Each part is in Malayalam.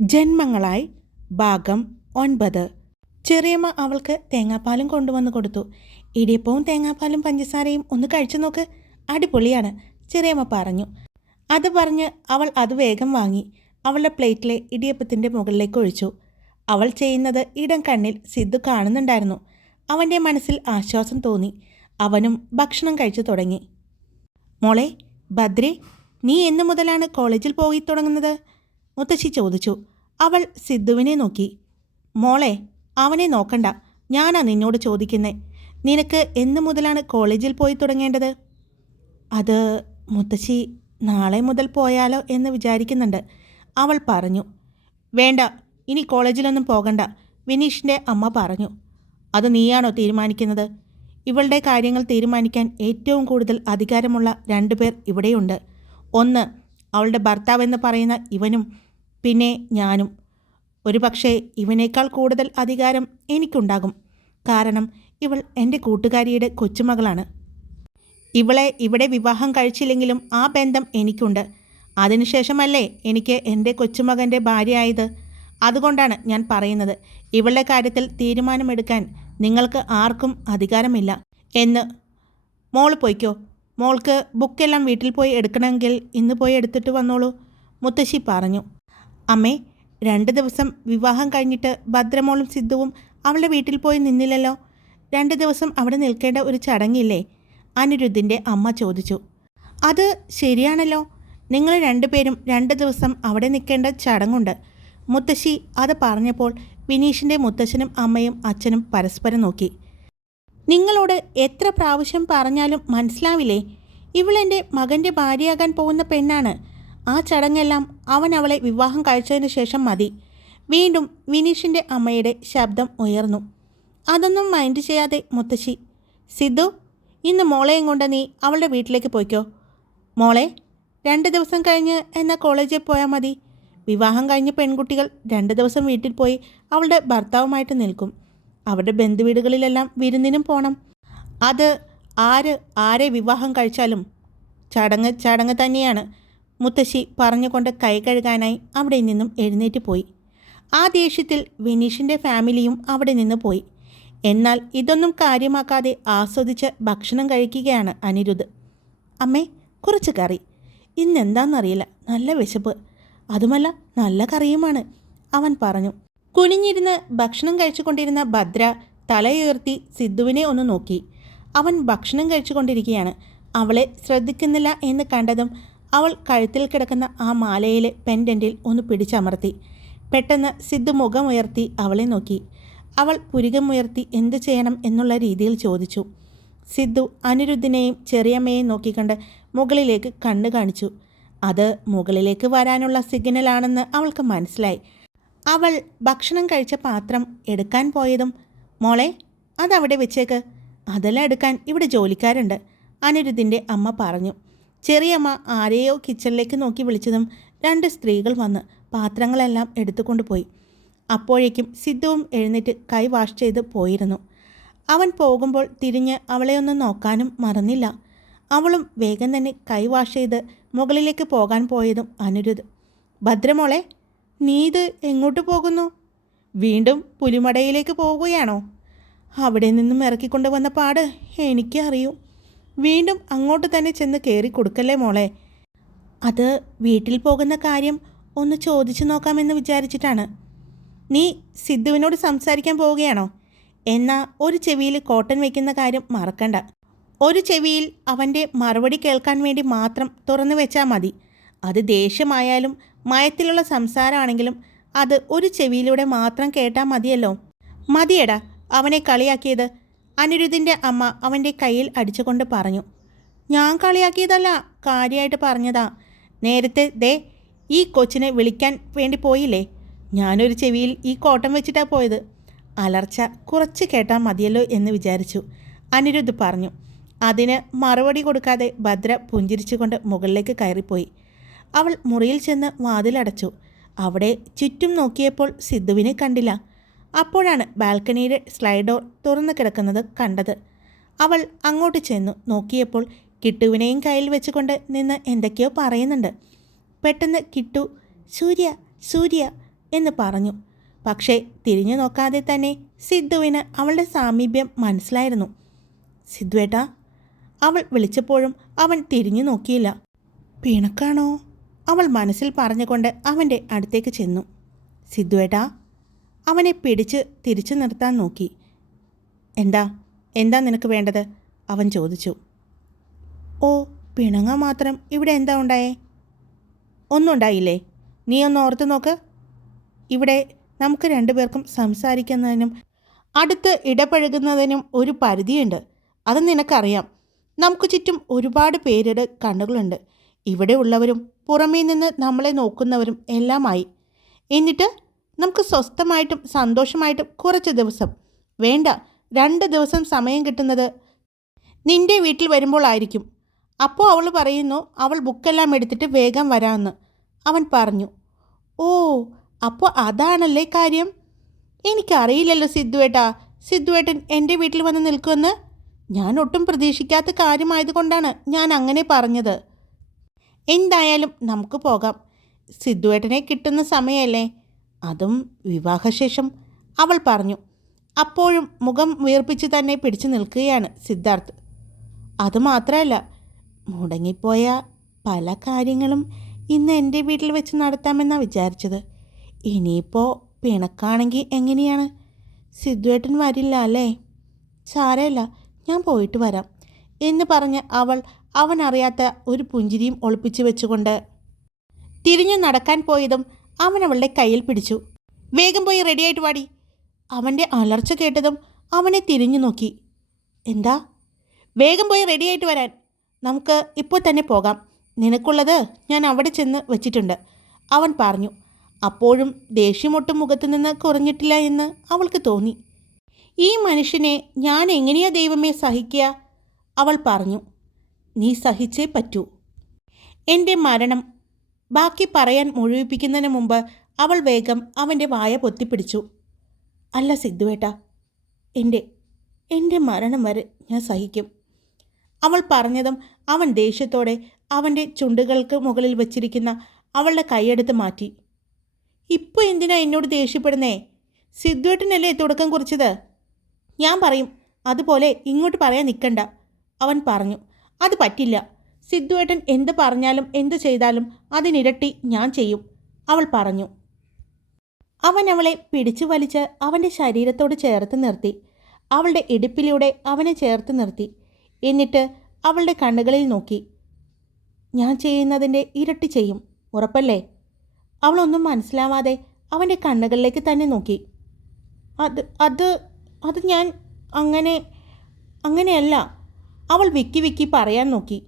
ജന്മങ്ങളായി ഭാഗം ഒൻപത്. ചെറിയമ്മ അവൾക്ക് തേങ്ങാപ്പാലും കൊണ്ടുവന്ന് കൊടുത്തു. ഇടിയപ്പവും തേങ്ങാപ്പാലും പഞ്ചസാരയും ഒന്ന് കഴിച്ചു നോക്ക്. അടിപൊളിയാണ് ചെറിയമ്മ പറഞ്ഞു. അത് പറഞ്ഞ് അവൾ അത് വേഗം വാങ്ങി. അവളുടെ പ്ലേറ്റിലെ ഇടിയപ്പത്തിന്റെ മുകളിലേക്ക് ഒഴിച്ചു. അവൾ ചെയ്യുന്നത് ഇടം കണ്ണിൽ സിദ്ധു കാണുന്നുണ്ടായിരുന്നു. അവന്റെ മനസ്സിൽ ആശ്വാസം തോന്നി. അവനും ഭക്ഷണം കഴിച്ചു തുടങ്ങി. മോളെ ഭദ്രി നീ എന്നു മുതലാണ് കോളേജിൽ പോയി തുടങ്ങുന്നത്? മുത്തശ്ശി ചോദിച്ചു. അവൾ സിദ്ധുവിനെ നോക്കി. മോളെ അവനെ നോക്കണ്ട. ഞാനാ നിന്നോട് ചോദിക്കുന്നേ. നിനക്ക് എന്നു മുതലാണ് കോളേജിൽ പോയി തുടങ്ങേണ്ടത്? അത് മുത്തശ്ശി നാളെ മുതൽ പോയാലോ എന്ന് വിചാരിക്കുന്നുണ്ട്. അവൾ പറഞ്ഞു. വേണ്ട ഇനി കോളേജിലൊന്നും പോകണ്ട. വിനീഷിന്റെ അമ്മ പറഞ്ഞു. അത് നീയാണോ തീരുമാനിക്കുന്നത്? ഇവളുടെ കാര്യങ്ങൾ തീരുമാനിക്കാൻ ഏറ്റവും കൂടുതൽ അധികാരമുള്ള രണ്ടുപേർ ഇവിടെയുണ്ട്. ഒന്ന് അവളുടെ ഭർത്താവെന്ന് പറയുന്ന ഇവനും പിന്നെ ഞാനും. ഒരു പക്ഷേ ഇവനേക്കാൾ കൂടുതൽ അധികാരം എനിക്കുണ്ടാകും. കാരണം ഇവൾ എന്റെ കൂട്ടുകാരിയുടെ കൊച്ചുമകളാണ്. ഇവളെ ഇവിടെ വിവാഹം കഴിച്ചില്ലെങ്കിലും ആ ബന്ധം എനിക്കുണ്ട്. അതിനുശേഷമല്ലേ എനിക്ക് എന്റെ കൊച്ചുമകന്റെ ഭാര്യയായത്? അതുകൊണ്ടാണ് ഞാൻ പറയുന്നത്. ഇവളുടെ കാര്യത്തിൽ തീരുമാനമെടുക്കാൻ നിങ്ങൾക്ക് ആർക്കും അധികാരമില്ല. എന്ന്. മോൾ പോയിക്കോ. മോൾക്ക് ബുക്കെല്ലാം വീട്ടിൽ പോയി എടുക്കണമെങ്കിൽ ഇന്ന് പോയി എടുത്തിട്ട് വന്നോളൂ. മുത്തശ്ശി പറഞ്ഞു. അമ്മേ രണ്ട് ദിവസം വിവാഹം കഴിഞ്ഞിട്ട് ഭദ്രമോളും സിദ്ധുവും അവളുടെ വീട്ടിൽ പോയി നിന്നില്ലല്ലോ. രണ്ട് ദിവസം അവിടെ നിൽക്കേണ്ട ഒരു ചടങ്ങില്ലേ? അനിരുദ്ധിന്റെ അമ്മ ചോദിച്ചു. അത് ശരിയാണല്ലോ. നിങ്ങൾ രണ്ടുപേരും രണ്ട് ദിവസം അവിടെ നിൽക്കേണ്ട ചടങ്ങുണ്ട്. മുത്തശ്ശി അത് പറഞ്ഞപ്പോൾ വിനീഷിന്റെ മുത്തശ്ശനും അമ്മയും അച്ഛനും പരസ്പരം നോക്കി. നിങ്ങളോട് എത്ര പ്രാവശ്യം പറഞ്ഞാലും മനസ്സിലാവില്ലേ? ഇവളെന്റെ മകന്റെ ഭാര്യയാകാൻ പോകുന്ന പെണ്ണാണ്. ആ ചടങ്ങെല്ലാം അവൻ അവളെ വിവാഹം കഴിച്ചതിന് ശേഷം മതി. വീണ്ടും വിനീഷിന്റെ അമ്മയുടെ ശബ്ദം ഉയർന്നു. അതൊന്നും മൈൻഡ് ചെയ്യാതെ മുത്തശ്ശി സിദ്ധു ഇന്ന് മോളെയും കൊണ്ട് നീ അവളുടെ വീട്ടിലേക്ക് പോയിക്കോ. മോളെ രണ്ട് ദിവസം കഴിഞ്ഞ് എന്ന കോളേജിൽ പോയാൽ മതി. വിവാഹം കഴിഞ്ഞ പെൺകുട്ടികൾ രണ്ട് ദിവസം വീട്ടിൽ പോയി അവളുടെ ഭർത്താവുമായിട്ട് നിൽക്കും. അവരുടെ ബന്ധുവീടുകളിലെല്ലാം വിരുന്നിനും പോകണം അത് ആര് ആരെ വിവാഹം കഴിച്ചാലും ചടങ്ങ് ചടങ്ങ് തന്നെയാണ്. മുത്തശ്ശി പറഞ്ഞുകൊണ്ട് കൈ കഴുകാനായി അവിടെ നിന്നും എഴുന്നേറ്റ് പോയി. ആ ദേഷ്യത്തിൽ വിനീഷിന്റെ ഫാമിലിയും അവിടെ നിന്ന് പോയി. എന്നാൽ ഇതൊന്നും കാര്യമാക്കാതെ ആസ്വദിച്ച് ഭക്ഷണം കഴിക്കുകയാണ് അനിരുദ്ധ്. അമ്മേ കുറച്ച് കറി. ഇന്നെന്താണെന്നറിയില്ല നല്ല വിശപ്പ്. അതുമല്ല നല്ല കറിയുമാണ് അവൻ പറഞ്ഞു. കുനിഞ്ഞിരുന്ന് ഭക്ഷണം കഴിച്ചുകൊണ്ടിരുന്ന ഭദ്ര തലയുയർത്തി സിദ്ധുവിനെ ഒന്ന് നോക്കി. അവൻ ഭക്ഷണം കഴിച്ചുകൊണ്ടിരിക്കുകയാണ്. അവളെ ശ്രദ്ധിക്കുന്നില്ല എന്ന് കണ്ടതും അവൾ കഴുത്തിൽ കിടക്കുന്ന ആ മാലയിലെ പെൻഡന്റിൽ ഒന്ന് പിടിച്ചമർത്തി. പെട്ടെന്ന് സിദ്ധു മുഖമുയർത്തി അവളെ നോക്കി. അവൾ പുരികമുയർത്തി എന്തു ചെയ്യണം എന്നുള്ള രീതിയിൽ ചോദിച്ചു. സിദ്ധു അനിരുദ്ധിനെയും ചെറിയമ്മയെയും നോക്കിക്കണ്ട് മുകളിലേക്ക് കണ്ണു കാണിച്ചു. അത് മുകളിലേക്ക് വരാനുള്ള സിഗ്നലാണെന്ന് അവൾക്ക് മനസ്സിലായി. അവൾ ഭക്ഷണം കഴിച്ച പാത്രം എടുക്കാൻ പോയതും മോളെ അതവിടെ വെച്ചേക്ക്. അതെല്ലാം എടുക്കാൻ ഇവിടെ ജോലിക്കാരുണ്ട് അനിരുദ്ധിന്റെ അമ്മ പറഞ്ഞു. ചെറിയമ്മ ആരെയോ കിച്ചണിലേക്ക് നോക്കി വിളിച്ചതും രണ്ട് സ്ത്രീകൾ വന്ന് പാത്രങ്ങളെല്ലാം എടുത്തുകൊണ്ട് പോയി അപ്പോഴേക്കും സിദ്ധുവും എഴുന്നേറ്റ് കൈ വാഷ് ചെയ്ത് പോയിരുന്നു. അവൻ പോകുമ്പോൾ തിരിഞ്ഞ് അവളെ നോക്കാനും മറന്നില്ല. അവളും വേഗം തന്നെ കൈ വാഷ് ചെയ്ത് മുകളിലേക്ക് പോകാൻ പോയതും അനിരുദ്ധ്. ഭദ്രമോളെ നീ ഇത് എങ്ങോട്ട് പോകുന്നു? വീണ്ടും പുലിമടയിലേക്ക് പോവുകയാണോ? അവിടെ നിന്നും ഇറക്കിക്കൊണ്ടുവന്ന പാട് എനിക്ക് അറിയൂ വീണ്ടും അങ്ങോട്ട് തന്നെ ചെന്ന് കയറി കൊടുക്കല്ലേ മോളെ? അത് വീട്ടിൽ പോകുന്ന കാര്യം ഒന്ന് ചോദിച്ചു നോക്കാമെന്ന് വിചാരിച്ചിട്ടാണ്. നീ സിദ്ധുവിനോട് സംസാരിക്കാൻ പോവുകയാണോ? എന്നാൽ ഒരു ചെവിയിൽ കോട്ടൺ വയ്ക്കുന്ന കാര്യം മറക്കണ്ട. ഒരു ചെവിയിൽ അവന്റെ മറുപടി കേൾക്കാൻ വേണ്ടി മാത്രം തുറന്നു വെച്ചാൽ മതി. അത് ദേഷ്യമായാലും മയത്തിലുള്ള സംസാരമാണെങ്കിലും അത് ഒരു ചെവിയിലൂടെ മാത്രം കേട്ടാൽ മതിയല്ലോ. മതിയടാ അവനെ കളിയാക്കിയത് അനിരുദ്ധിന്റെ അമ്മ അവന്റെ കയ്യിൽ അടിച്ചുകൊണ്ട് പറഞ്ഞു ഞാൻ കളിയാക്കിയതല്ല കാര്യമായിട്ട് പറഞ്ഞതാ. നേരത്തെ ദേ ഈ കൊച്ചിനെ വിളിക്കാൻ വേണ്ടി പോയില്ലേ? ഞാനൊരു ചെവിയിൽ ഈ കോട്ടം വെച്ചിട്ടാണ് പോയത്. അലർച്ച കുറച്ച് കേട്ടാൽ മതിയല്ലോ എന്ന് വിചാരിച്ചു. അനിരുദ്ധ് പറഞ്ഞു അതിന് മറുപടി കൊടുക്കാതെ ഭദ്ര പുഞ്ചിരിച്ചുകൊണ്ട് മുകളിലേക്ക് കയറിപ്പോയി. അവൾ മുറിയിൽ ചെന്ന് വാതിലടച്ചു. അവിടെ ചുറ്റും നോക്കിയപ്പോൾ സിദ്ധുവിനെ കണ്ടില്ല. അപ്പോഴാണ് ബാൽക്കണിയിലെ സ്ലൈഡ് ഡോർ തുറന്നു കിടക്കുന്നത് കണ്ടത്. അവൾ അങ്ങോട്ട് ചെന്നു. നോക്കിയപ്പോൾ കിട്ടുവിനെയും കയ്യിൽ വെച്ചുകൊണ്ട് നിന്ന് എന്തൊക്കെയോ പറയുന്നുണ്ട്. പെട്ടെന്ന് കിട്ടു സൂര്യ സൂര്യ എന്ന് പറഞ്ഞു. പക്ഷേ തിരിഞ്ഞു നോക്കാതെ തന്നെ സിദ്ധുവിന് അവളുടെ സാമീപ്യം മനസ്സിലായിരുന്നു. സിദ്ധുവേട്ടാ അവൾ വിളിച്ചപ്പോഴും അവൻ തിരിഞ്ഞു നോക്കിയില്ല. പിണക്കാണോ? അവൾ മനസ്സിൽ പറഞ്ഞുകൊണ്ട് അവന്റെ അടുത്തേക്ക് ചെന്നു. സിദ്ധുവേട്ടാ അവനെ പിടിച്ച് തിരിച്ചു നിർത്താൻ നോക്കി. എന്താ? എന്താ നിനക്ക് വേണ്ടത്? അവൻ ചോദിച്ചു. ഓ പിണങ്ങ മാത്രം ഇവിടെ എന്താ ഉണ്ടായേ? ഒന്നും ഉണ്ടായില്ലേ? നീ ഒന്ന് ഓർത്ത് നോക്ക്. ഇവിടെ നമുക്ക് രണ്ടുപേർക്കും സംസാരിക്കുന്നതിനും അടുത്ത് ഇടപഴകുന്നതിനും ഒരു പരിധിയുണ്ട്. അത് നിനക്കറിയാം. നമുക്ക് ചുറ്റും ഒരുപാട് പേരുടെ കണ്ണുകളുണ്ട്. ഇവിടെ ഉള്ളവരും പുറമേ നിന്ന് നമ്മളെ നോക്കുന്നവരും എല്ലാമായി. എന്നിട്ട് നമുക്ക് സ്വസ്ഥമായിട്ടും സന്തോഷമായിട്ടും കുറച്ച് ദിവസം വേണ്ട രണ്ട് ദിവസം സമയം കിട്ടുന്നത് നിന്റെ വീട്ടിൽ വരുമ്പോഴായിരിക്കും അപ്പോൾ അവൾ പറയുന്നു അവൾ ബുക്കെല്ലാം എടുത്തിട്ട് വേഗം വരാമെന്ന്. അവൻ പറഞ്ഞു ഓ അപ്പോൾ അതാണല്ലേ കാര്യം? എനിക്കറിയില്ലല്ലോ സിദ്ധുവേട്ടാ സിദ്ധുവേട്ടൻ എന്റെ വീട്ടിൽ വന്ന് നിൽക്കുമെന്ന്. ഞാൻ ഒട്ടും പ്രതീക്ഷിക്കാത്ത കാര്യമായതുകൊണ്ടാണ് ഞാൻ അങ്ങനെ പറഞ്ഞത്. എന്തായാലും നമുക്ക് പോകാം. സിദ്ധുവേട്ടനെ കിട്ടുന്ന സമയമല്ലേ? അതും വിവാഹശേഷം അവൾ പറഞ്ഞു അപ്പോഴും മുഖം വീർപ്പിച്ച് തന്നെ പിടിച്ചു നിൽക്കുകയാണ് സിദ്ധാർത്ഥ്. അതുമാത്രമല്ല മുടങ്ങിപ്പോയ പല കാര്യങ്ങളും ഇന്ന് എന്റെ വീട്ടിൽ വെച്ച് നടത്താമെന്നാണ് വിചാരിച്ചത്. ഇനിയിപ്പോൾ പിണക്കാണെങ്കിൽ എങ്ങനെയാണ്? സിദ്ധുവേട്ടൻ വരില്ല അല്ലേ? സാരമില്ല ഞാൻ പോയിട്ട് വരാം എന്ന് പറഞ്ഞ് അവൾ അവനറിയാത്ത ഒരു പുഞ്ചിരിയും ഒളിപ്പിച്ചു വെച്ചുകൊണ്ട് തിരിഞ്ഞു നടക്കാൻ പോയതും അവൻ അവളുടെ കയ്യിൽ പിടിച്ചു. വേഗം പോയി റെഡിയായിട്ട് വാടി. അവന്റെ അലർച്ച കേട്ടതും അവനെ തിരിഞ്ഞു നോക്കി. എന്താ? വേഗം പോയി റെഡിയായിട്ട് വരാൻ. നമുക്ക് ഇപ്പോൾ തന്നെ പോകാം. നിനക്കുള്ളത് ഞാൻ അവിടെ ചെന്ന് വെച്ചിട്ടുണ്ട് അവൻ പറഞ്ഞു. അപ്പോഴും ദേഷ്യമൊട്ടും മുഖത്തു നിന്ന് കുറഞ്ഞിട്ടില്ല എന്ന് അവൾക്ക് തോന്നി. ഈ മനുഷ്യനെ ഞാൻ എങ്ങനെയാ ദൈവമേ സഹിക്കുക? അവൾ പറഞ്ഞു. നീ സഹിച്ചേ പറ്റൂ. എന്റെ മരണം ബാക്കി പറയാൻ മുഴുവിപ്പിക്കുന്നതിന് മുമ്പ് അവൾ വേഗം അവന്റെ വായ പൊത്തിപ്പിടിച്ചു. അല്ല സിദ്ധുവേട്ട എന്റെ എന്റെ മരണം വരെ ഞാൻ സഹിക്കും. അവൾ പറഞ്ഞതും അവൻ ദേഷ്യത്തോടെ അവന്റെ ചുണ്ടുകൾക്ക് മുകളിൽ വച്ചിരിക്കുന്ന അവളുടെ കൈയെടുത്ത് മാറ്റി. ഇപ്പോൾ എന്തിനാ എന്നോട് ദേഷ്യപ്പെടുന്നേ? സിദ്ധുവേട്ടനല്ലേ തുടക്കം കുറിച്ചത്? ഞാൻ പറയും അതുപോലെ ഇങ്ങോട്ട് പറയാൻ നിൽക്കണ്ട അവൻ പറഞ്ഞു. അത് പറ്റില്ല സിദ്ധുവേട്ടൻ എന്ത് പറഞ്ഞാലും എന്ത് ചെയ്താലും അതിനിരട്ടി ഞാൻ ചെയ്യും. അവൾ പറഞ്ഞു. അവൻ അവളെ പിടിച്ചു വലിച്ച് അവന്റെ ശരീരത്തോട് ചേർത്ത് നിർത്തി. അവളുടെ ഇടുപ്പിലൂടെ അവനെ ചേർത്ത് നിർത്തി. എന്നിട്ട് അവളുടെ കണ്ണുകളിൽ നോക്കി. ഞാൻ ചെയ്യുന്നതിന്റെ ഇരട്ടി ചെയ്യും. ഉറപ്പല്ലേ? അവളൊന്നും മനസ്സിലാവാതെ അവന്റെ കണ്ണുകളിലേക്ക് തന്നെ നോക്കി. അത് അത് അത് ഞാൻ അങ്ങനെ അങ്ങനെയല്ല. അവൾ വിക്കി വിക്കി പറയാൻ നോക്കി.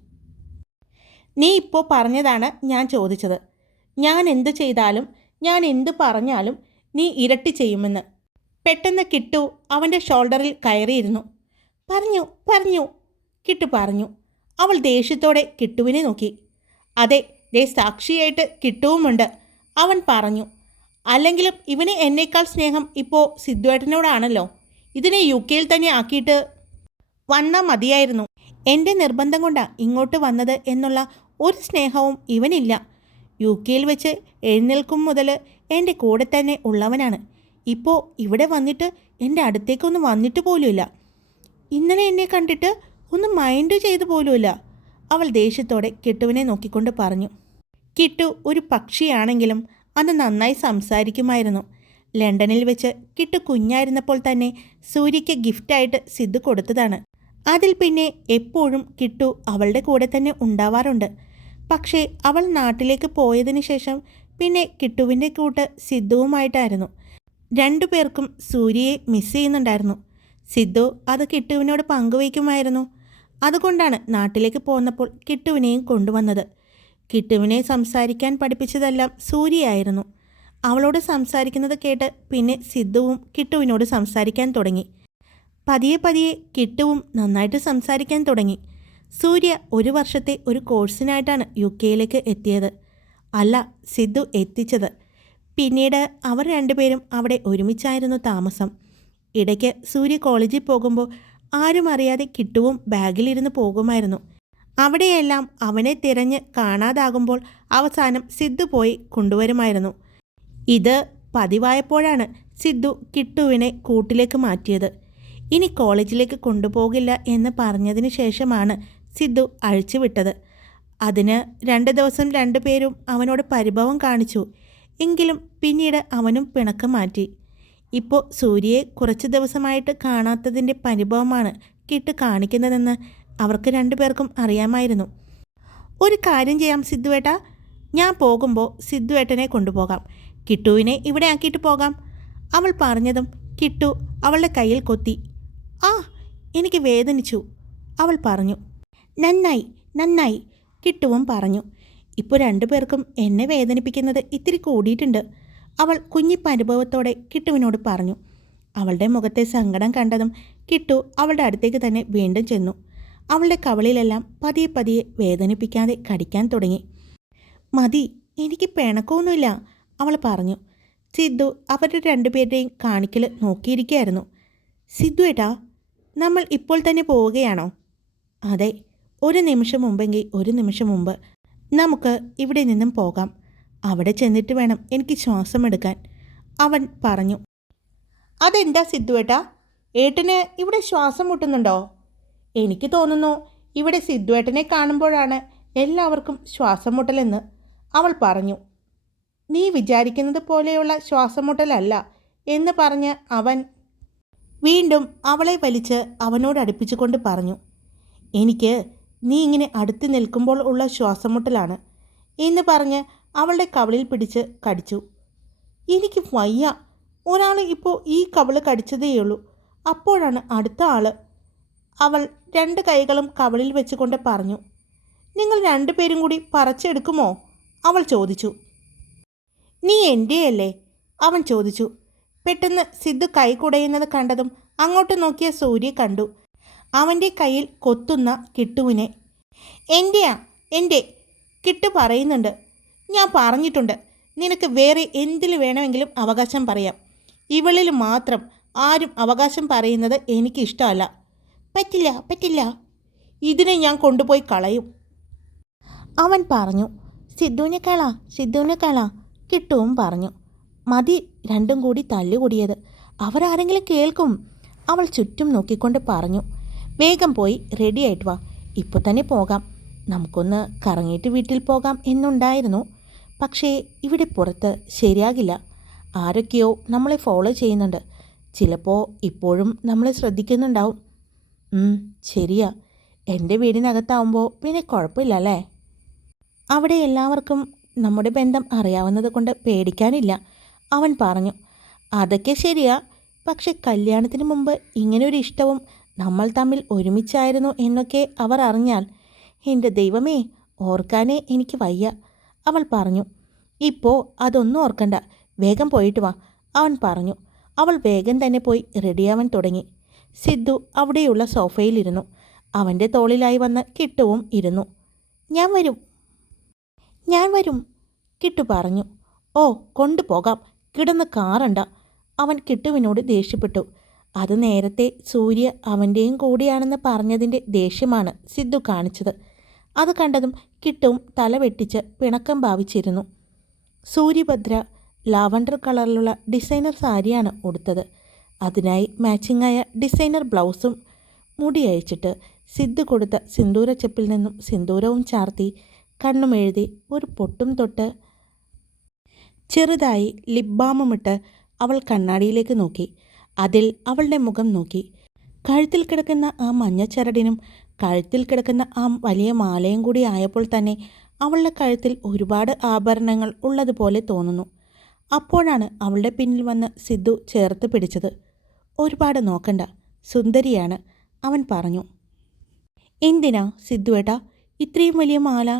നീ ഇപ്പോൾ പറഞ്ഞതാണ് ഞാൻ ചോദിച്ചത്. ഞാൻ എന്ത് ചെയ്താലും ഞാൻ എന്ത് പറഞ്ഞാലും നീ ഇരട്ടി ചെയ്യുമെന്ന്. പെട്ടെന്ന് കിട്ടു അവന്റെ ഷോൾഡറിൽ കയറിയിരുന്നു. പറഞ്ഞു പറഞ്ഞു. കിട്ടു പറഞ്ഞു. അവൾ ദേഷ്യത്തോടെ കിട്ടുവിനെ നോക്കി. അതെ ദേ സാക്ഷിയായിട്ട് കിട്ടുവുമുണ്ട്. അവൻ പറഞ്ഞു അല്ലെങ്കിലും ഇവന് എന്നേക്കാൾ സ്നേഹം ഇപ്പോൾ സിദ്ധുവേട്ടനോടാണല്ലോ. ഇതിനെ യു കെയിൽ തന്നെ ആക്കിയിട്ട് വന്നാൽ മതിയായിരുന്നു. എന്റെ നിർബന്ധം കൊണ്ടാണ് ഇങ്ങോട്ട് വന്നത് എന്നുള്ള ഒരു സ്നേഹവും ഇവനില്ല. യു കെയിൽ വെച്ച് എഴുന്നേൽക്കും മുതൽ എന്റെ കൂടെ തന്നെ ഉള്ളവനാണ്. ഇപ്പോൾ ഇവിടെ വന്നിട്ട് എന്റെ അടുത്തേക്കൊന്നും വന്നിട്ട് പോലുമില്ല. ഇന്നലെ എന്നെ കണ്ടിട്ട് ഒന്ന് മൈൻഡ് ചെയ്തു പോലുമില്ല. അവൾ ദേഷ്യത്തോടെ കിട്ടുവിനെ നോക്കിക്കൊണ്ട് പറഞ്ഞു. കിട്ടു ഒരു പക്ഷിയാണെങ്കിലും അത് നന്നായി സംസാരിക്കുമായിരുന്നു. ലണ്ടനിൽ വെച്ച് കിട്ടു കുഞ്ഞായിരുന്നപ്പോൾ തന്നെ സൂര്യയ്ക്ക് ഗിഫ്റ്റായിട്ട് സിദ്ധു കൊടുത്തതാണ്. അതിൽ പിന്നെ എപ്പോഴും കിട്ടു അവളുടെ കൂടെ തന്നെ ഉണ്ടാവാറുണ്ട്. പക്ഷേ അവൾ നാട്ടിലേക്ക് പോയതിന് ശേഷം പിന്നെ കിട്ടുവിന്റെ കൂട്ട് സിദ്ധുവുമായിട്ടായിരുന്നു. രണ്ടു പേർക്കും സൂര്യയെ മിസ് ചെയ്യുന്നുണ്ടായിരുന്നു. സിദ്ധു അത് കിട്ടുവിനോട് പങ്കുവയ്ക്കുമായിരുന്നു. അതുകൊണ്ടാണ് നാട്ടിലേക്ക് പോന്നപ്പോൾ കിട്ടുവിനെയും കൊണ്ടുവന്നത്. കിട്ടുവിനെ സംസാരിക്കാൻ പഠിപ്പിച്ചതെല്ലാം സൂര്യയായിരുന്നു. അവളോട് സംസാരിക്കുന്നത് കേട്ട് പിന്നെ സിദ്ധുവും കിട്ടുവിനോട് സംസാരിക്കാൻ തുടങ്ങി. പതിയെ പതിയെ കിട്ടുവും നന്നായിട്ട് സംസാരിക്കാൻ തുടങ്ങി. സൂര്യ ഒരു വർഷത്തെ ഒരു കോഴ്സിനായിട്ടാണ് യു കെയിലേക്ക് എത്തിയത്. അല്ല സിദ്ധു എത്തിച്ചത്. പിന്നീട് അവർ രണ്ടുപേരും അവിടെ ഒരുമിച്ചായിരുന്നു താമസം. ഇടയ്ക്ക് സൂര്യ കോളേജിൽ പോകുമ്പോൾ ആരും അറിയാതെ കിട്ടുവും ബാഗിലിരുന്ന് പോകുമായിരുന്നു. അവിടെയെല്ലാം അവനെ തിരഞ്ഞ് കാണാതാകുമ്പോൾ അവസാനം സിദ്ധു പോയി കൊണ്ടുവരുമായിരുന്നു. ഇത് പതിവായപ്പോഴാണ് സിദ്ധു കിട്ടുവിനെ കൂട്ടിലേക്ക് മാറ്റിയത്. ഇനി കോളേജിലേക്ക് കൊണ്ടുപോകില്ല എന്ന് പറഞ്ഞതിന് ശേഷമാണ് സിദ്ധു അഴിച്ചുവിട്ടത്. അതിന് രണ്ട് ദിവസം രണ്ടുപേരും അവനോട് പരിഭവം കാണിച്ചു. എങ്കിലും പിന്നീട് അവനും പിണക്കം മാറ്റി. ഇപ്പോൾ സൂര്യയെ കുറച്ച് ദിവസമായിട്ട് കാണാത്തതിന്റെ പരിഭവമാണ് കിട്ട് കാണിക്കുന്നതെന്ന് അവർക്ക് രണ്ടുപേർക്കും അറിയാമായിരുന്നു. ഒരു കാര്യം ചെയ്യാം സിദ്ധുവേട്ട. ഞാൻ പോകുമ്പോൾ സിദ്ധുവേട്ടനെ കൊണ്ടുപോകാം. കിട്ടുവിനെ ഇവിടെ ആക്കിയിട്ട് പോകാം. അവൾ പറഞ്ഞതും കിട്ടു അവളുടെ കയ്യിൽ കൊത്തി ആ എനിക്ക് വേദനിച്ചു. അവൾ പറഞ്ഞു നന്നായി നന്നായി കിട്ടുവും പറഞ്ഞു. ഇപ്പോൾ രണ്ടുപേർക്കും എന്നെ വേദനിപ്പിക്കുന്നത് ഇത്തിരി കൂടിയിട്ടുണ്ട്. അവൾ കുഞ്ഞിപ്പ അനുഭവത്തോടെ കിട്ടുവിനോട് പറഞ്ഞു. അവളുടെ മുഖത്തെ സങ്കടം കണ്ടതും കിട്ടു അവളുടെ അടുത്തേക്ക് തന്നെ വീണ്ടും ചെന്നു. അവളുടെ കവളിലെല്ലാം പതിയെ പതിയെ വേദനിപ്പിക്കാതെ കടിക്കാൻ തുടങ്ങി. മതി എനിക്ക് പിണക്കമൊന്നുമില്ല അവൾ പറഞ്ഞു. സിദ്ധു അവരുടെ രണ്ടുപേരുടെയും കാണിക്കൽ നോക്കിയിരിക്കുകയായിരുന്നു. സിദ്ധു ഏട്ടാ നമ്മൾ ഇപ്പോൾ തന്നെ പോവുകയാണോ? അതെ ഒരു നിമിഷം മുമ്പെങ്കിൽ ഒരു നിമിഷം മുമ്പ് നമുക്ക് ഇവിടെ നിന്നും പോകാം. അവിടെ ചെന്നിട്ട് വേണം എനിക്ക് ശ്വാസം എടുക്കാൻ. അവൻ പറഞ്ഞു അതെന്താ സിദ്ധുവേട്ടാ ഏട്ടന് ഇവിടെ ശ്വാസം മുട്ടുന്നുണ്ടോ? എനിക്ക് തോന്നുന്നു ഇവിടെ സിദ്ധുവേട്ടനെ കാണുമ്പോഴാണ് എല്ലാവർക്കും ശ്വാസം മുട്ടലെന്ന്. അവൾ പറഞ്ഞു നീ വിചാരിക്കുന്നത് പോലെയുള്ള ശ്വാസം മുട്ടലല്ല എന്ന് പറഞ്ഞ് അവൻ വീണ്ടും അവളെ വലിച്ച് അവനോട് അടുപ്പിച്ചുകൊണ്ട് പറഞ്ഞു എനിക്ക് നീ ഇങ്ങനെ അടുത്ത് നിൽക്കുമ്പോൾ ഉള്ള ശ്വാസമുട്ടലാണ് എന്ന് പറഞ്ഞ് അവളുടെ കവളിൽ പിടിച്ച് കടിച്ചു. എനിക്ക് വയ്യ ഒരാൾ ഇപ്പോൾ ഈ കവൾ കടിച്ചതേയുള്ളൂ അപ്പോഴാണ് അടുത്ത ആൾ അവൾ രണ്ട് കൈകളും കവളിൽ വെച്ചുകൊണ്ട് പറഞ്ഞു. നിങ്ങൾ രണ്ടുപേരും കൂടി പറിച്ചെടുക്കുമോ? അവൾ ചോദിച്ചു. നീ എന്റെയല്ലേ? അവൻ ചോദിച്ചു. പെട്ടെന്ന് സിദ്ധു കൈ കുടയുന്നത് കണ്ടതും അങ്ങോട്ട് നോക്കിയ സൂര്യ കണ്ടു. അവന്റെ കയ്യിൽ കൊത്തുന്ന കിട്ടുവിനെ. എന്റെയാ എന്റെ കിട്ടു പറയുന്നുണ്ട്. ഞാൻ പറഞ്ഞിട്ടുണ്ട്. നിനക്ക് വേറെ എന്തിൽ വേണമെങ്കിലും അവകാശം പറയാം. ഇവളിൽ മാത്രം ആരും അവകാശം പറയുന്നത് എനിക്ക് ഇഷ്ടമല്ല പറ്റില്ല പറ്റില്ല. ഇതിനെ ഞാൻ കൊണ്ടുപോയി കളയും. അവൻ പറഞ്ഞു സിദ്ധുവിനെ കള സിദ്ധുവിനെ കള കിട്ടുവും പറഞ്ഞു. മതി രണ്ടും കൂടി തല്ലുകൂടിയത് അവരാരെങ്കിലും കേൾക്കും. അവൾ ചുറ്റും നോക്കിക്കൊണ്ട് പറഞ്ഞു. വേഗം പോയി റെഡിയായിട്ട് വാ. ഇപ്പോൾ തന്നെ പോകാം. നമുക്കൊന്ന് കറങ്ങിയിട്ട് വീട്ടിൽ പോകാം എന്നുണ്ടായിരുന്നു. പക്ഷേ ഇവിടെ പുറത്ത് ശരിയാകില്ല. ആരൊക്കെയോ നമ്മളെ ഫോളോ ചെയ്യുന്നുണ്ട്. ചിലപ്പോൾ ഇപ്പോഴും നമ്മളെ ശ്രദ്ധിക്കുന്നുണ്ടാവും. ശരിയാ. എന്റെ വീടിനകത്താവുമ്പോൾ പിന്നെ കുഴപ്പമില്ല അല്ലേ അവിടെ എല്ലാവർക്കും നമ്മുടെ ബന്ധം അറിയാവുന്നത് കൊണ്ട് പേടിക്കാനില്ല. അവൻ പറഞ്ഞു അതൊക്കെ ശരിയാ. പക്ഷെ കല്യാണത്തിന് മുമ്പ് ഇങ്ങനൊരു ഇഷ്ടവും നമ്മൾ തമ്മിൽ ഒരുമിച്ചായിരുന്നു എന്നൊക്കെ അവർ അറിഞ്ഞാൽ എന്റെ ദൈവമേ ഓർക്കാനേ എനിക്ക് വയ്യ. അവൾ പറഞ്ഞു ഇപ്പോൾ അതൊന്നും ഓർക്കണ്ട. വേഗം പോയിട്ട് വാ. അവൻ പറഞ്ഞു അവൾ വേഗം തന്നെ പോയി റെഡിയാവാൻ തുടങ്ങി. സിദ്ധു അവിടെയുള്ള സോഫയിലിരുന്നു. അവന്റെ തോളിലായി വന്ന കിട്ടുവും ഇരുന്നു. ഞാൻ വരും. ഞാൻ വരും കിട്ടു പറഞ്ഞു. ഓ കൊണ്ടുപോകാം. കിടന്ന് കാറണ്ട. അവൻ കിട്ടുവിനോട് ദേഷ്യപ്പെട്ടു. അത് നേരത്തെ സൂര്യ അവന്റെയും കൂടിയാണെന്ന് പറഞ്ഞതിന്റെ ദേഷ്യമാണ് സിദ്ധു കാണിച്ചത്. അത് കണ്ടതും കിട്ടും തല വെട്ടിച്ച് പിണക്കം ഭാവിച്ചിരുന്നു. സൂര്യഭദ്ര ലാവണ്ടർ കളറിലുള്ള ഡിസൈനർ സാരിയാണ് ഉടുത്തത്. അതിനായി മാച്ചിങ്ങായ ഡിസൈനർ ബ്ലൗസും മുടി അയച്ചിട്ട് സിദ്ധു കൊടുത്ത സിന്ദൂരച്ചെപ്പിൽ നിന്നും സിന്ദൂരവും ചാർത്തി കണ്ണുമെഴുതി ഒരു പൊട്ടും തൊട്ട് ചെറുതായി ലിപ് ബാമുമിട്ട് അവൾ കണ്ണാടിയിലേക്ക് നോക്കി. അതിൽ അവളുടെ മുഖം നോക്കി. കഴുത്തിൽ കിടക്കുന്ന ആ മഞ്ഞച്ചരടിനും കഴുത്തിൽ കിടക്കുന്ന ആ വലിയ മാലയും കൂടി ആയപ്പോൾ തന്നെ അവളുടെ കഴുത്തിൽ ഒരുപാട് ആഭരണങ്ങൾ ഉള്ളതുപോലെ തോന്നുന്നു. അപ്പോഴാണ് അവളുടെ പിന്നിൽ വന്ന് സിദ്ധു ചേർത്ത് പിടിച്ചത്. ഒരുപാട് നോക്കണ്ട സുന്ദരിയാണ് അവൻ പറഞ്ഞു. എന്തിനാ സിദ്ധുവേട്ടാ ഇത്രയും വലിയ മാല?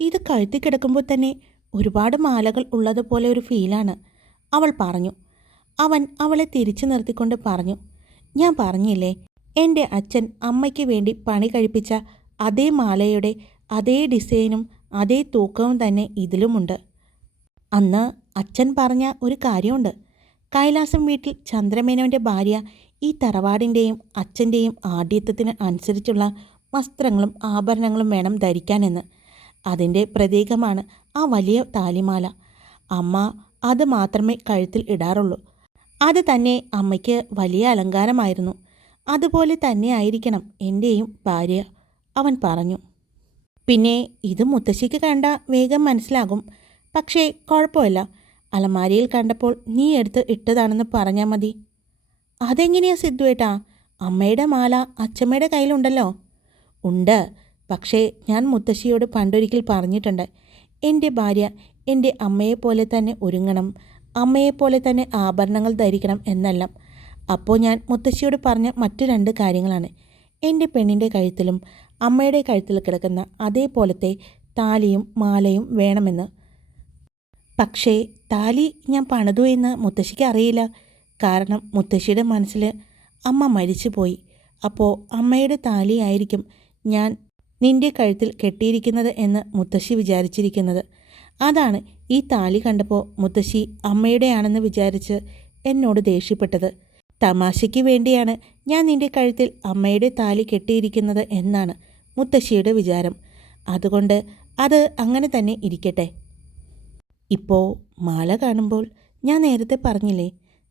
ഇത് കഴുത്തി കിടക്കുമ്പോൾ തന്നെ ഒരുപാട് മാലകൾ ഉള്ളതുപോലെ ഒരു ഫീലാണ്. അവൾ പറഞ്ഞു. അവൻ അവളെ തിരിച്ചു നിർത്തിക്കൊണ്ട് പറഞ്ഞു. ഞാൻ പറഞ്ഞില്ലേ എന്റെ അച്ഛൻ അമ്മയ്ക്ക് വേണ്ടി പണി കഴിപ്പിച്ച അതേ മാലയുടെ അതേ ഡിസൈനും അതേ തൂക്കവും തന്നെ ഇതിലുമുണ്ട്. അന്ന് അച്ഛൻ പറഞ്ഞ ഒരു കാര്യമുണ്ട്. കൈലാസം വീട്ടിൽ ചന്ദ്രമേനോന്റെ ഭാര്യ ഈ തറവാടിന്റെയും അച്ഛന്റെയും ആഢ്യത്വത്തിന് അനുസരിച്ചുള്ള വസ്ത്രങ്ങളും ആഭരണങ്ങളും വേണം ധരിക്കാനെന്ന്. അതിന്റെ പ്രതീകമാണ് ആ വലിയ താലിമാല. അമ്മ അത് മാത്രമേ കഴുത്തിൽ ഇടാറുള്ളൂ. അത് തന്നെ അമ്മയ്ക്ക് വലിയ അലങ്കാരമായിരുന്നു. അതുപോലെ തന്നെ ആയിരിക്കണം എന്റെയും ഭാര്യ അവൻ പറഞ്ഞു. പിന്നെ ഇത് മുത്തശ്ശിക്ക് കണ്ട വേഗം മനസ്സിലാകും. പക്ഷേ കുഴപ്പമില്ല. അലമാരിയിൽ കണ്ടപ്പോൾ നീ എടുത്ത് ഇട്ടതാണെന്ന് പറഞ്ഞാൽ മതി. അതെങ്ങനെയാ സിദ്ധുവേട്ടാ? അമ്മയുടെ മാല അച്ഛമ്മയുടെ കയ്യിലുണ്ടല്ലോ. ഉണ്ട്. പക്ഷേ ഞാൻ മുത്തശ്ശിയോട് പണ്ടൊരിക്കൽ പറഞ്ഞിട്ടുണ്ട് എന്റെ ഭാര്യ എന്റെ അമ്മയെപ്പോലെ തന്നെ ഒരുങ്ങണം അമ്മയെപ്പോലെ തന്നെ ആഭരണങ്ങൾ ധരിക്കണം എന്നല്ല. അപ്പോൾ ഞാൻ മുത്തശ്ശിയോട് പറഞ്ഞ മറ്റു രണ്ട് കാര്യങ്ങളാണ്. എന്റെ പെണ്ണിന്റെ കഴുത്തിലും അമ്മയുടെ കഴുത്തിൽ കിടക്കുന്ന അതേപോലത്തെ താലിയും മാലയും വേണമെന്ന്. പക്ഷേ താലി ഞാൻ പണിതു എന്ന് മുത്തശ്ശിക്ക് അറിയില്ല. കാരണം മുത്തശ്ശിയുടെ മനസ്സിൽ അമ്മ മരിച്ചുപോയി. അപ്പോൾ അമ്മയുടെ താലിയായിരിക്കും ഞാൻ നിന്റെ കഴുത്തിൽ കെട്ടിയിരിക്കുന്നത് എന്ന് മുത്തശ്ശി വിചാരിച്ചിരിക്കുന്നത്. അതാണ് ഈ താലി കണ്ടപ്പോൾ മുത്തശ്ശി അമ്മയുടെയാണെന്ന് വിചാരിച്ച് എന്നോട് ദേഷ്യപ്പെട്ടത്. തമാശയ്ക്ക് വേണ്ടിയാണ് ഞാൻ നിന്റെ കഴുത്തിൽ അമ്മയുടെ താലി കെട്ടിയിരിക്കുന്നത് എന്നാണ് മുത്തശ്ശിയുടെ വിചാരം. അതുകൊണ്ട് അത് അങ്ങനെ തന്നെ ഇരിക്കട്ടെ. ഇപ്പോൾ മാല കാണുമ്പോൾ ഞാൻ നേരത്തെ പറഞ്ഞില്ലേ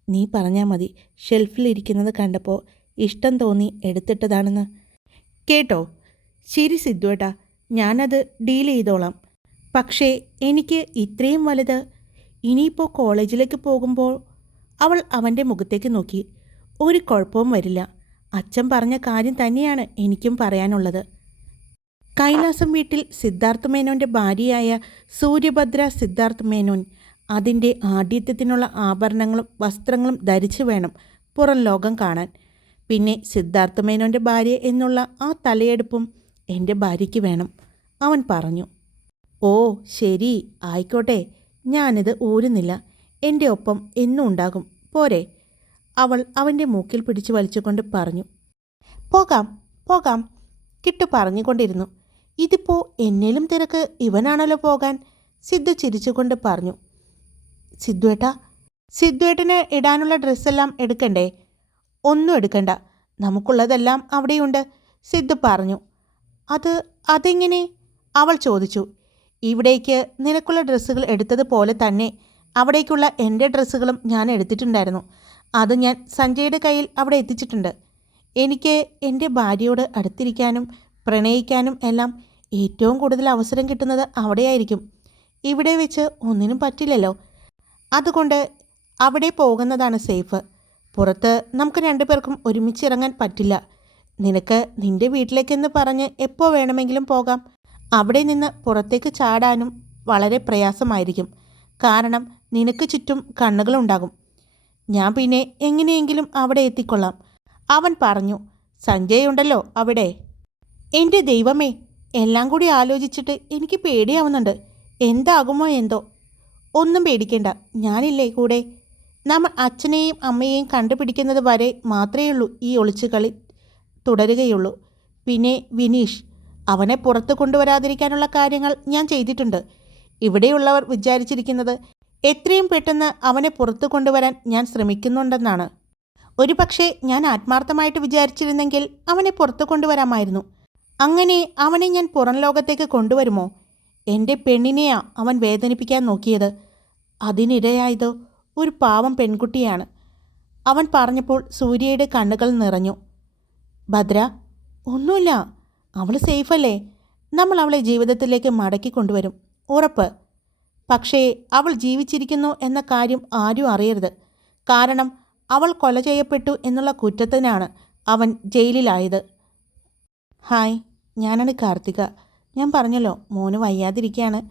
നീ പറഞ്ഞാൽ മതി ഷെൽഫിലിരിക്കുന്നത് കണ്ടപ്പോൾ ഇഷ്ടം തോന്നി എടുത്തിട്ടതാണെന്ന്. കേട്ടോ ശരി സിദ്ധുവേട്ടാ ഞാനത് ഡീൽ ചെയ്തോളാം. പക്ഷേ എനിക്ക് ഇത്രയും വലുത് ഇനിയിപ്പോൾ കോളേജിലേക്ക് പോകുമ്പോൾ അവൾ അവന്റെ മുഖത്തേക്ക് നോക്കി. ഒരു കുഴപ്പവും വരില്ല. അച്ഛൻ പറഞ്ഞ കാര്യം തന്നെയാണ് എനിക്കും പറയാനുള്ളത്. കൈലാസം വീട്ടിൽ സിദ്ധാർത്ഥ മേനോന്റെ ഭാര്യയായ സൂര്യഭദ്ര സിദ്ധാർത്ഥ മേനോൻ അതിന്റെ ആഢ്യത്വത്തിനുള്ള ആഭരണങ്ങളും വസ്ത്രങ്ങളും ധരിച്ചു വേണം പുറം ലോകം കാണാൻ. പിന്നെ സിദ്ധാർത്ഥ മേനോന്റെ ഭാര്യ എന്നുള്ള ആ തലയെടുപ്പും എന്റെ ഭാര്യയ്ക്ക് വേണം. അവൻ പറഞ്ഞു ഓ ശരി ആയിക്കോട്ടെ. ഞാനിത് ഊരുന്നില്ല. എന്റെ ഒപ്പം എന്നും ഉണ്ടാകും. പോരെ. അവൾ അവന്റെ മൂക്കിൽ പിടിച്ചു വലിച്ചുകൊണ്ട് പറഞ്ഞു പോകാം പോകാം. കിട്ടു പറഞ്ഞുകൊണ്ടിരുന്നു. ഇതിപ്പോ എന്നേലും തിരക്ക് ഇവനാണല്ലോ പോകാൻ? സിദ്ധു ചിരിച്ചുകൊണ്ട് പറഞ്ഞു സിദ്ധുവേട്ടാ സിദ്ധുവേട്ടന് ഇടാനുള്ള ഡ്രസ്സെല്ലാം എടുക്കണ്ടേ? ഒന്നും എടുക്കണ്ട. നമുക്കുള്ളതെല്ലാം അവിടെയുണ്ട് സിദ്ധു പറഞ്ഞു. അത് അതെങ്ങനെ? അവൾ ചോദിച്ചു. ഇവിടേക്ക് നിനക്കുള്ള ഡ്രസ്സുകൾ എടുത്തതുപോലെ തന്നെ അവിടേക്കുള്ള എന്റെ ഡ്രസ്സുകളും ഞാൻ എടുത്തിട്ടുണ്ടായിരുന്നു. അത് ഞാൻ സഞ്ജയുടെ കയ്യിൽ അവിടെ എത്തിച്ചിട്ടുണ്ട്. എനിക്ക് എന്റെ ഭാര്യയോട് അടുത്തിരിക്കാനും പ്രണയിക്കാനും എല്ലാം ഏറ്റവും കൂടുതൽ അവസരം കിട്ടുന്നത് അവിടെയായിരിക്കും. ഇവിടെ വെച്ച് ഒന്നിനും പറ്റില്ലല്ലോ. അതുകൊണ്ട് അവിടെ പോകുന്നതാണ് സേഫ്. പുറത്ത് നമുക്ക് രണ്ടുപേർക്കും ഒരുമിച്ച് ഇറങ്ങാൻ പറ്റില്ല. നിനക്ക് നിന്റെ വീട്ടിലേക്കെന്ന് പറഞ്ഞ് എപ്പോൾ വേണമെങ്കിലും പോകാം. അവിടെ നിന്ന് പുറത്തേക്ക് ചാടാനും വളരെ പ്രയാസമായിരിക്കും. കാരണം നിനക്ക് ചുറ്റും കണ്ണുകളുണ്ടാകും. ഞാൻ പിന്നെ എങ്ങനെയെങ്കിലും അവിടെ എത്തിക്കൊള്ളാം. അവൻ പറഞ്ഞു സഞ്ജയ് ഉണ്ടല്ലോ അവിടെ. എന്റെ ദൈവമേ എല്ലാം കൂടി ആലോചിച്ചിട്ട് എനിക്ക് പേടിയാവുന്നുണ്ട്. എന്താകുമോ എന്തോ. ഒന്നും പേടിക്കേണ്ട ഞാനില്ലേ കൂടെ? നമ്മൾ അച്ഛനെയും അമ്മയെയും കണ്ടുപിടിക്കുന്നത് വരെ മാത്രമേ ഉള്ളൂ ഈ ഒളിച്ചുകളി. തുടരുകയുള്ളൂ. പിന്നെ വിനീഷ് അവനെ പുറത്ത് കൊണ്ടുവരാതിരിക്കാനുള്ള കാര്യങ്ങൾ ഞാൻ ചെയ്തിട്ടുണ്ട്. ഇവിടെയുള്ളവർ വിചാരിച്ചിരിക്കുന്നത് എത്രയും പെട്ടെന്ന് അവനെ പുറത്തു കൊണ്ടുവരാൻ ഞാൻ ശ്രമിക്കുന്നുണ്ടെന്നാണ്. ഒരു പക്ഷേ ഞാൻ ആത്മാർത്ഥമായിട്ട് വിചാരിച്ചിരുന്നെങ്കിൽ അവനെ പുറത്തു കൊണ്ടുവരാമായിരുന്നു. അങ്ങനെ അവനെ ഞാൻ പുറം ലോകത്തേക്ക് കൊണ്ടുവരുമോ? എന്റെ പെണ്ണിനെയാ അവൻ വേദനിപ്പിക്കാൻ നോക്കിയത്. അതിനിടയായത് ഒരു പാവം പെൺകുട്ടിയാണ്. അവൻ പറഞ്ഞപ്പോൾ സൂര്യയുടെ കണ്ണുകൾ നിറഞ്ഞു. ഭദ്ര ഒന്നുമില്ല. അവൾ സേഫല്ലേ? നമ്മൾ അവളെ ജീവിതത്തിലേക്ക് മടക്കി കൊണ്ടുവരും. ഉറപ്പ്. പക്ഷേ അവൾ ജീവിച്ചിരിക്കുന്നു എന്ന കാര്യം ആരും അറിയരുത്. കാരണം അവൾ കൊല ചെയ്യപ്പെട്ടു എന്നുള്ള കുറ്റത്തിനാണ് അവൻ ജയിലിലായത്. ഹായ്. ഞാനാണ് കാർത്തിക. ഞാൻ പറഞ്ഞല്ലോ മോന് വയ്യാതിരിക്കുകയാണ്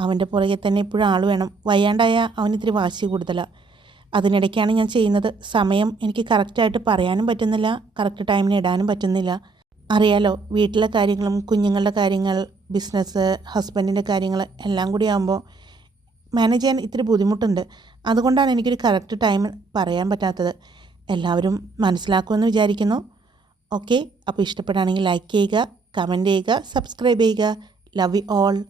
അവന്റെ പുറകെ തന്നെ ഇപ്പോഴും ആൾ വേണം. വയ്യാണ്ടായ അവനിത്തിരി വാശി കൂടുതലാണ് അതിനിടയ്ക്കാണ് ഞാൻ ചെയ്യുന്നത്. സമയം എനിക്ക് കറക്റ്റായിട്ട് പറയാനും പറ്റുന്നില്ല. കറക്റ്റ് ടൈമിന് ഇടാനും പറ്റുന്നില്ല. അറിയാലോ വീട്ടിലെ കാര്യങ്ങളും കുഞ്ഞുങ്ങളുടെ കാര്യങ്ങൾ ബിസിനസ് ഹസ്ബൻഡിന്റെ കാര്യങ്ങൾ എല്ലാം കൂടി ആകുമ്പോൾ മാനേജ് ചെയ്യാൻ ഇത്തിരി ബുദ്ധിമുട്ടുണ്ട്. അതുകൊണ്ടാണ് എനിക്കൊരു കറക്റ്റ് ടൈം പറയാൻ പറ്റാത്തത്. എല്ലാവരും മനസ്സിലാക്കുമെന്ന് വിചാരിക്കുന്നു. ഓക്കെ അപ്പോൾ ഇഷ്ടപ്പെടുകയാണെങ്കിൽ ലൈക്ക് ചെയ്യുക കമന്റ് ചെയ്യുക സബ്സ്ക്രൈബ് ചെയ്യുക. Love you all